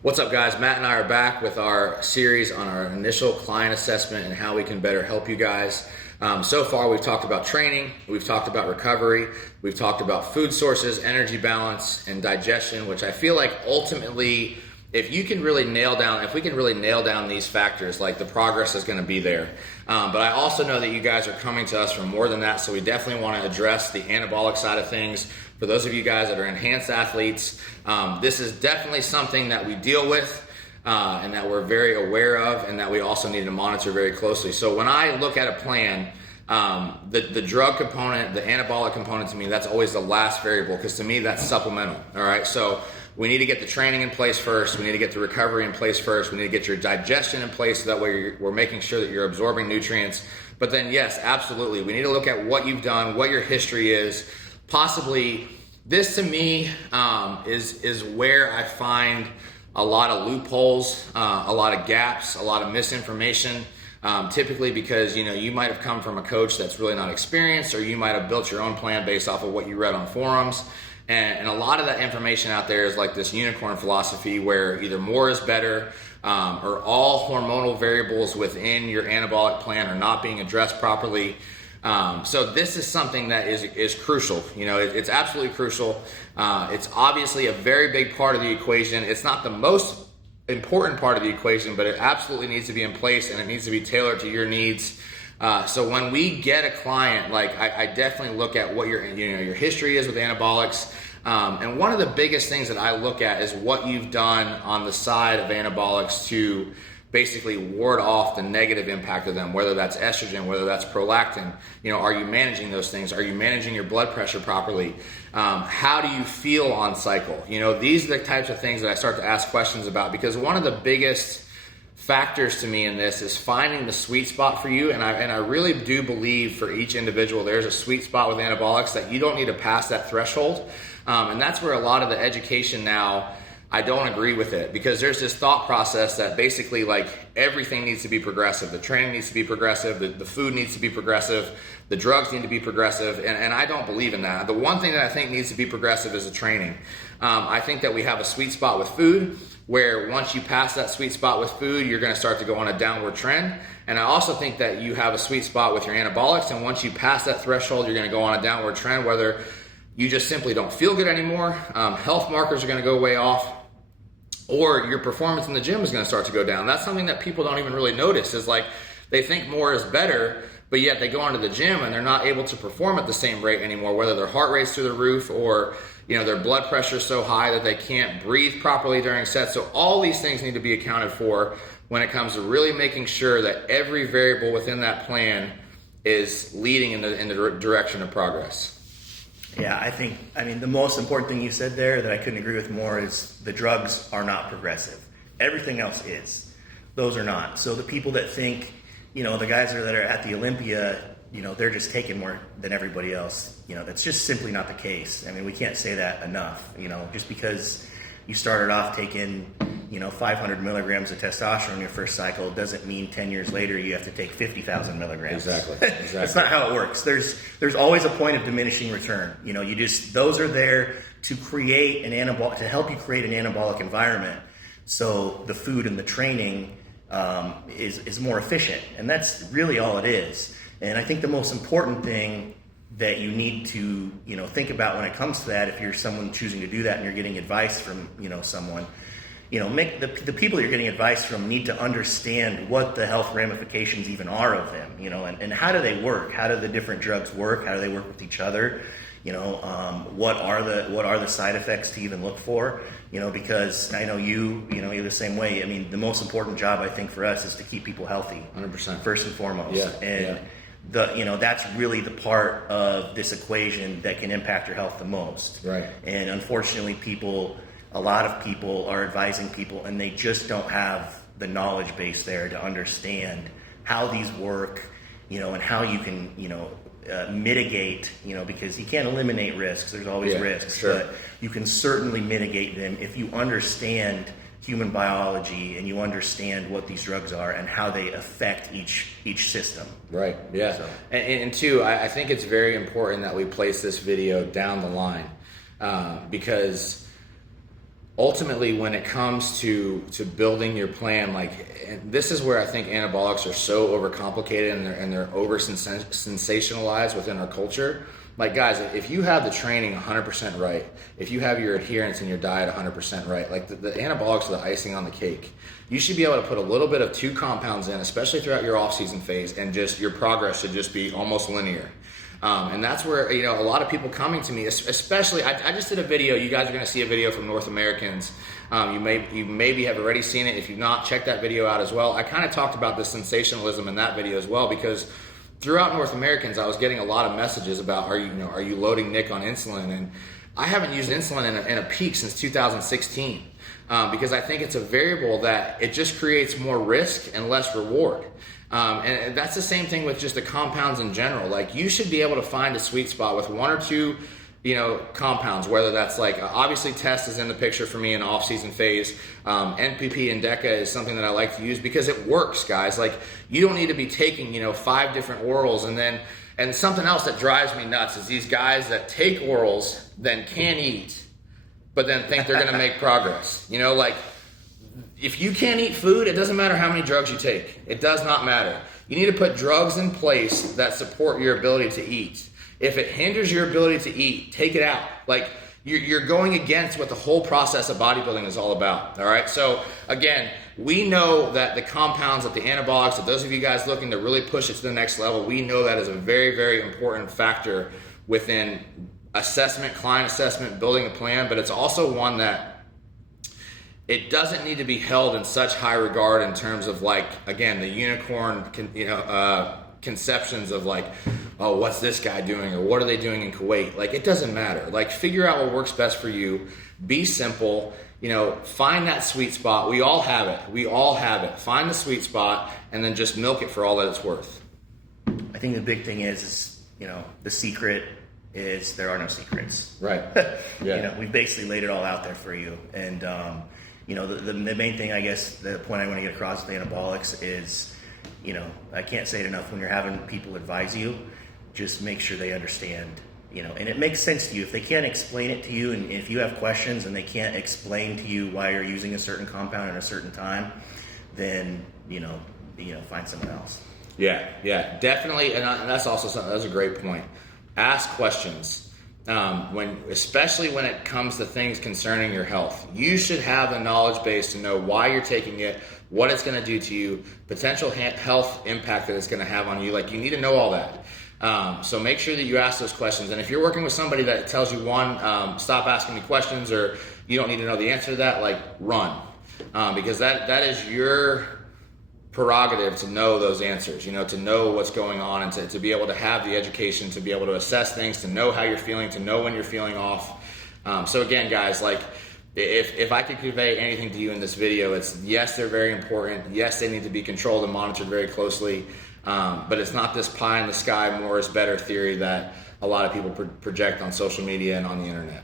What's up, guys? Matt and I are back with our series on our initial client assessment and how we can better help you guys. So far, we've talked about training, we've talked about recovery, we've talked about food sources, energy balance, and digestion, which I feel like ultimately, if we can really nail down these factors, like the progress is going to be there. But I also know that you guys are coming to us for more than that, so we definitely want to address the anabolic side of things. For those of you guys that are enhanced athletes, this is definitely something that we deal with and that we're very aware of, and that we also need to monitor very closely. So when I look at a plan, the drug component, the anabolic component, to me, that's always the last variable, because to me that's supplemental. All right, so we need to get the training in place first. We need to get the recovery in place first. We need to get your digestion in place, so that way we're making sure that you're absorbing nutrients. But then, yes, absolutely, we need to look at what you've done, what your history is. Possibly, this to me is where I find a lot of loopholes, a lot of gaps, a lot of misinformation. Typically because you might have come from a coach that's really not experienced, or you might have built your own plan based off of what you read on forums. And a lot of that information out there is like this unicorn philosophy, where either more is better, or all hormonal variables within your anabolic plan are not being addressed properly. So this is something that is crucial. It's absolutely crucial. It's obviously a very big part of the equation. It's not the most important part of the equation, but it absolutely needs to be in place, and it needs to be tailored to your needs. So when we get a client, like I definitely look at what your history is with anabolics. And one of the biggest things that I look at is what you've done on the side of anabolics to basically ward off the negative impact of them, whether that's estrogen, whether that's prolactin. Are you managing those things? Are you managing your blood pressure properly? How do you feel on cycle? These are the types of things that I start to ask questions about, because one of the biggest factors to me in this is finding the sweet spot for you. And I really do believe for each individual, there's a sweet spot with anabolics that you don't need to pass that threshold. And that's where a lot of the education now, I don't agree with it, because there's this thought process that basically like everything needs to be progressive. The training needs to be progressive. The food needs to be progressive. The drugs need to be progressive. And I don't believe in that. The one thing that I think needs to be progressive is the training. I think that we have a sweet spot with food, where once you pass that sweet spot with food, you're going to start to go on a downward trend. And I also think that you have a sweet spot with your anabolics. And once you pass that threshold, you're going to go on a downward trend, whether you just simply don't feel good anymore. Health markers are going to go way off, or your performance in the gym is going to start to go down. That's something that people don't even really notice, is like they think more is better, but yet they go into the gym and they're not able to perform at the same rate anymore, whether their heart rate's through the roof, or their blood pressure is so high that they can't breathe properly during sets. So all these things need to be accounted for when it comes to really making sure that every variable within that plan is leading in the direction of progress. Yeah, I mean, the most important thing you said there that I couldn't agree with more is the drugs are not progressive. Everything else is. Those are not. So the people that think, the guys that are at the Olympia, they're just taking more than everybody else. That's just simply not the case. I mean, we can't say that enough. Just because you started off taking 500 milligrams of testosterone your first cycle doesn't mean 10 years later you have to take 50,000 milligrams. Exactly. That's not how it works. There's always a point of diminishing return. Those are there to create to help you create an anabolic environment. So the food and the training is more efficient, and that's really all it is. And I think the most important thing that you need to think about when it comes to that, if you're someone choosing to do that and you're getting advice from someone, make the people you're getting advice from need to understand what the health ramifications even are of them, and how do they work? How do the different drugs work? How do they work with each other? What are the side effects to even look for? Because I know you're the same way. I mean, the most important job I think for us is to keep people healthy, 100%, first and foremost. Yeah. And that's really the part of this equation that can impact your health the most. Right. And unfortunately, a lot of people are advising people, and they just don't have the knowledge base there to understand how these work, and how you can, mitigate, because you can't eliminate risks. There's always risks, sure. But you can certainly mitigate them if you understand human biology and you understand what these drugs are and how they affect each system. Right. Yeah. So. And two, I think it's very important that we place this video down the line, because ultimately, when it comes to building your plan, like, and this is where I think anabolics are so overcomplicated and they're over sensationalized within our culture. Like, guys, if you have the training 100% right, if you have your adherence and your diet 100% right, like the anabolics are the icing on the cake. You should be able to put a little bit of 2 compounds in, especially throughout your off-season phase, and just your progress should just be almost linear. And that's where, you know, a lot of people coming to me, especially, I just did a video. You guys are going to see a video from North Americans. You maybe have already seen it. If you've not, check that video out as well. I kind of talked about the sensationalism in that video as well, because throughout North Americans, I was getting a lot of messages about, are you loading Nick on insulin? And I haven't used insulin in a peak since 2016, because I think it's a variable that it just creates more risk and less reward. And that's the same thing with just the compounds in general. Like, you should be able to find a sweet spot with 1 or 2, compounds, whether that's like, obviously Test is in the picture for me in off-season phase. NPP and DECA is something that I like to use because it works, guys. Like, you don't need to be taking, 5 different orals and something else that drives me nuts is these guys that take orals, then can't eat, but then think they're going to make progress. Like, if you can't eat food, it doesn't matter how many drugs you take. It does not matter. You need to put drugs in place that support your ability to eat. If it hinders your ability to eat, take it out. Like, you're going against what the whole process of bodybuilding is all about. All right. So again, we know that the compounds, that the anabolics, that those of you guys looking to really push it to the next level, we know that is a very, very important factor within assessment, client assessment, building a plan. But it's also one that it doesn't need to be held in such high regard in terms of, like, again, the unicorn, conceptions of like, oh, what's this guy doing, or what are they doing in Kuwait? Like, it doesn't matter. Like, figure out what works best for you. Be simple. Find that sweet spot. We all have it. Find the sweet spot and then just milk it for all that it's worth. I think the big thing is the secret is there are no secrets. Right. Yeah. We've basically laid it all out there for you. And, the main thing, I guess, the point I want to get across with anabolics is, I can't say it enough, when you're having people advise you, just make sure they understand, and it makes sense to you. If they can't explain it to you, and if you have questions and they can't explain to you why you're using a certain compound at a certain time, then, find someone else. Yeah, definitely. And that's also something, that's a great point. Ask questions. Especially when it comes to things concerning your health, you should have the knowledge base to know why you're taking it, what it's going to do to you, potential health impact that it's going to have on you. Like, you need to know all that. So make sure that you ask those questions. And if you're working with somebody that tells you, stop asking me questions, or you don't need to know the answer to that, like, run. Because that is your prerogative to know those answers, to know what's going on, and to be able to have the education, to be able to assess things, to know how you're feeling, to know when you're feeling off. So again, guys, like, if I could convey anything to you in this video, it's, yes, they're very important. Yes, they need to be controlled and monitored very closely. But it's not this pie in the sky, more is better theory that a lot of people project on social media and on the internet.